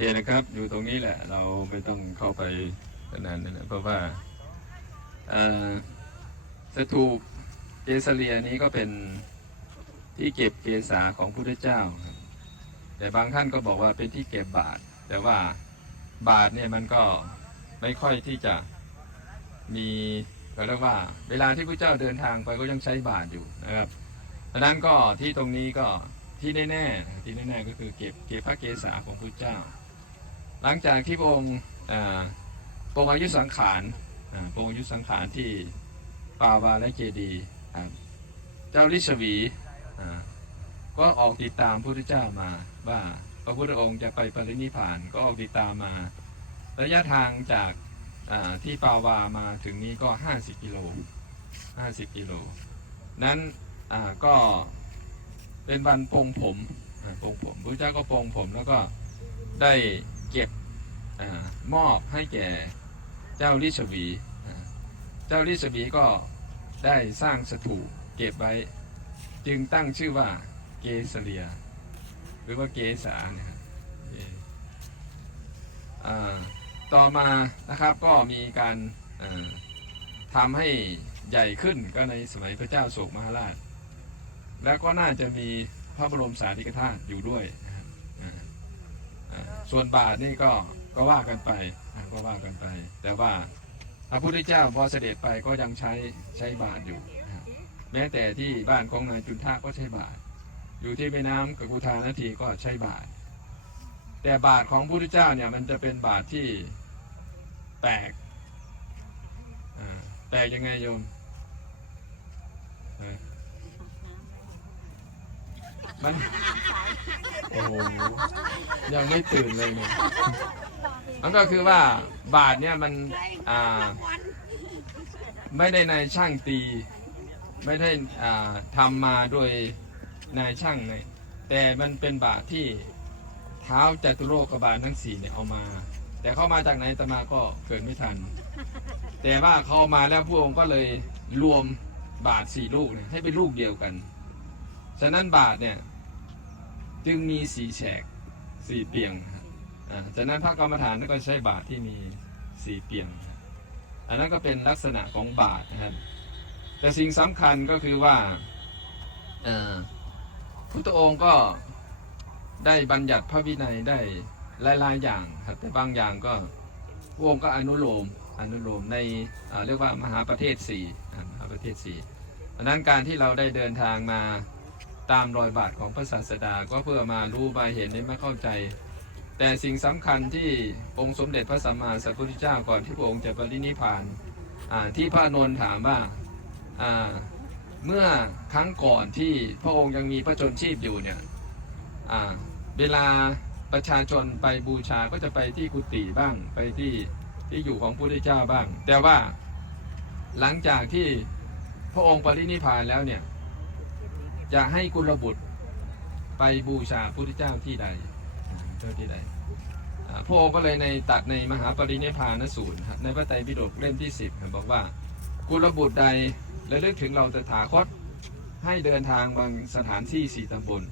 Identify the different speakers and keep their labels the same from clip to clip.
Speaker 1: เนะครับอยู่ตรงนี้แหละ เราไม่ต้องเข้าไปขนาดนั้นนะเพราะว่าเอ่อสถูปเกสเลียนี้ก็เป็นที่เก็บเกษาของพระพุทธเจ้าครับแต่บางท่านก็บอกว่าเป็นที่เก็บบาท แต่ว่าบาทเนี่ยมันก็ไม่ค่อยที่จะมีก็เรียกว่า เวลาที่พระเจ้าเดินทางไปก็ยังใช้บาทอยู่นะครับดังนั้นก็ที่ตรงนี้ก็ที่แน่ๆที่แน่ๆก็คือเก็บเก็บพระเกศาของพระเจ้า หลังจากที่พระองค์ปรงอายุสังขารปรงอายุสังขารที่ปาวาและเจดีเจ้าลิชวีก็ออกติดตามพระพุทธเจ้ามาว่าพระพุทธองค์จะไปปรินิพานก็ออกติดตามมา ระยะทางจากที่ปาวามาถึงนี้ก็ 50กิโล50กิโลนั้นก็เป็นวันปรงผมปรงผมพระเจ้าก็ปรงผมแล้วก็ได้ เก็บอมอบให้แก่เจ้าลิชวี เจ้าลิชวีก็ได้สร้างสถูปเก็บไว้ จึงตั้งชื่อว่าเกสเลีย หรือว่าเกสาเนี่ยครับต่อมานะครับก็มีการทำให้ใหญ่ขึ้นก็ในสมัยพระเจ้าโศกมหาราช แล้วก็น่าจะมีพระบรมสารีริกธาตุอยู่ด้วยนะครับอ่าอ่า ส่วนบาทนี่ก็ก็ว่ากันไปก็ว่ากันไป แต่ว่าพระพุทธเจ้าพอเสด็จไปก็ยังใช้ใช้บาทอยู่ แม้แต่ที่บ้านของนายจุนทะก็ใช้บาท อยู่ที่แม่น้ำกกุธานาทีก็ใช้บาท แต่บาทของพระพุทธเจ้าเนี่ยมันจะเป็นบาทที่แปลกแปลกยังไงโยมมัน โอ้โหยังไม่ตื่นเลยเนี่ยมันก็คือว่าบาทเนี่ยมันอ่าไม่ได้นายช่างตี ไม่ได้อ่าทำมาโดยนายช่างเลยแต่มันเป็นบาทที่เท้าจตุโลกบาลทั้งสี่เนี่ยเอามา แต่เข้ามาจากไหนตมาก็เกิดไม่ทัน แต่ว่าเขาเอามาแล้วพระองค์ก็เลยรวมบาทสี่ลูกเนี่ยให้เป็นลูกเดียวกัน ฉะนั้นบาทเนี่ย จึงมีสีแฉกสี่เปียงครับอ่าฉะนั้นพระกรรมฐานก็ใช้บาทที่มีสี่เปียงครับอันนั้นก็เป็นลักษณะของบาทนะครับแต่สิ่งสำคัญก็คือว่าพุทธองค์ก็ได้บัญญัติพระวินัยได้หลายๆอย่างครับแต่บางอย่างก็พระองค์ก็อนุโลมอนุโลมในเรียกว่ามหาประเทศสี่มหาประเทศสี่ดังนั้นการที่เราได้เดินทางมา ตามรอยบาทของพระศาสดาก็เพื่อมารู้มาเห็นได้มาเข้าใจ แต่สิ่งสำคัญที่องค์สมเด็จพระสัมมาสัมพุทธเจ้าก่อนที่พระองค์จะปรินิพานที่พระนนท์ถามว่าเมื่อครั้งก่อนที่พระองค์ยังมีพระชนชีพอยู่เนี่ยเวลาประชาชนไปบูชาก็จะไปที่กุฏิบ้างไปที่ที่อยู่ของพระพุทธเจ้าบ้าง แต่ว่าหลังจากที่พระองค์ปรินิพานแล้วเนี่ย จะให้กุลบุตรไปบูชาพระพุทธเจ้าที่ใดเจ้าที่ใดพระองค์ก็เลยในตัดในมหาปรินิพพานสูตรในพระไตรปิฎกเล่มที่สิบบอกว่ากุลบุตรใดระเลึกถึงเราตถาคตให้เดินทางบางสถานที่สี่ตำบล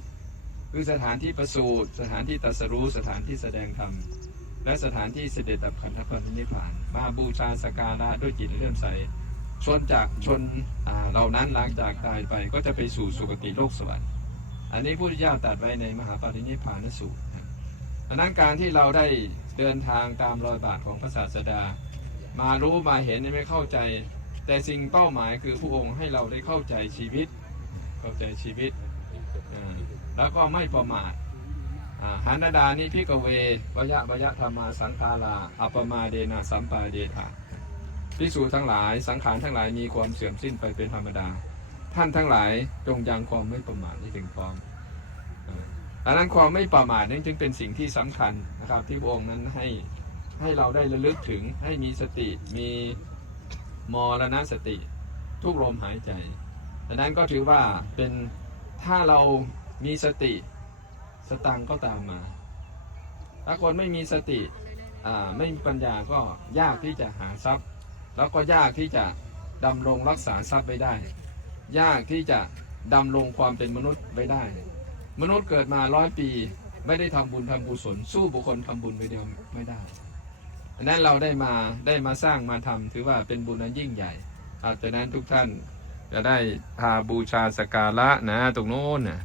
Speaker 1: คือสถานที่ประสูติสถานที่ตรัสรู้สถานที่แสดงธรรมและสถานที่เสด็จดับขันธปรินิพพาน มาบูชาสการะด้วยจิตเลื่อมใส ชนจากชนเหล่านั้นหลังจากตายไปก็จะไปสู่สุคติโลกสวรรค์อันนี้พุทธเจ้าตรัสไว้ในมหาปารินิพพานสูตรดังนั้นการที่เราได้เดินทางตามรอยบาทของพระศาสดา มารู้มาเห็นไม่เข้าใจ แต่สิ่งเป้าหมายคือพระองค์ให้เราได้เข้าใจชีวิต เข้าใจชีวิต แล้วก็ไม่ประมาทอ่าหันดานิพิกเววยะวยะธรรมาสังขาราอัปปมาเดนะสัมปาเดธา พิสูจน์ทั้งหลายสังขารทั้งหลายมีความเสื่อมสิ้นไปเป็นธรรมดา ท่านทั้งหลายจงยังความไม่ประมาทให้ถึงพร้อมอ่าดังนั้นความไม่ประมาทนี่จึงเป็นสิ่งที่สำคัญนะครับ ที่พระองค์นั้นให้ให้เราได้ระลึกถึงให้มีสติมีมรณสติ ทุกลมหายใจดังนั้นก็ถือว่าเป็นถ้าเรามีสติสตังก็ตามมา ถ้าคนไม่มีสติไม่มีปัญญาก็ยากที่จะหาทรัพย์ แล้วก็ยากที่จะดำรงรักษาทรัพย์ไว้ได้ ยากที่จะดำรงความเป็นมนุษย์ไว้ได้ มนุษย์เกิดมาร้อยปี ไม่ได้ทำบุญทำกุศลสู้บุคคลทำบุญไปเดียวไม่ได้อันนั้นเราได้มาได้มาสร้างมาทำถือว่าเป็นบุญอันยิ่งใหญ่ครับจากนั้นทุกท่านจะได้พาบูชาสกการะนะตรงโน้นนะ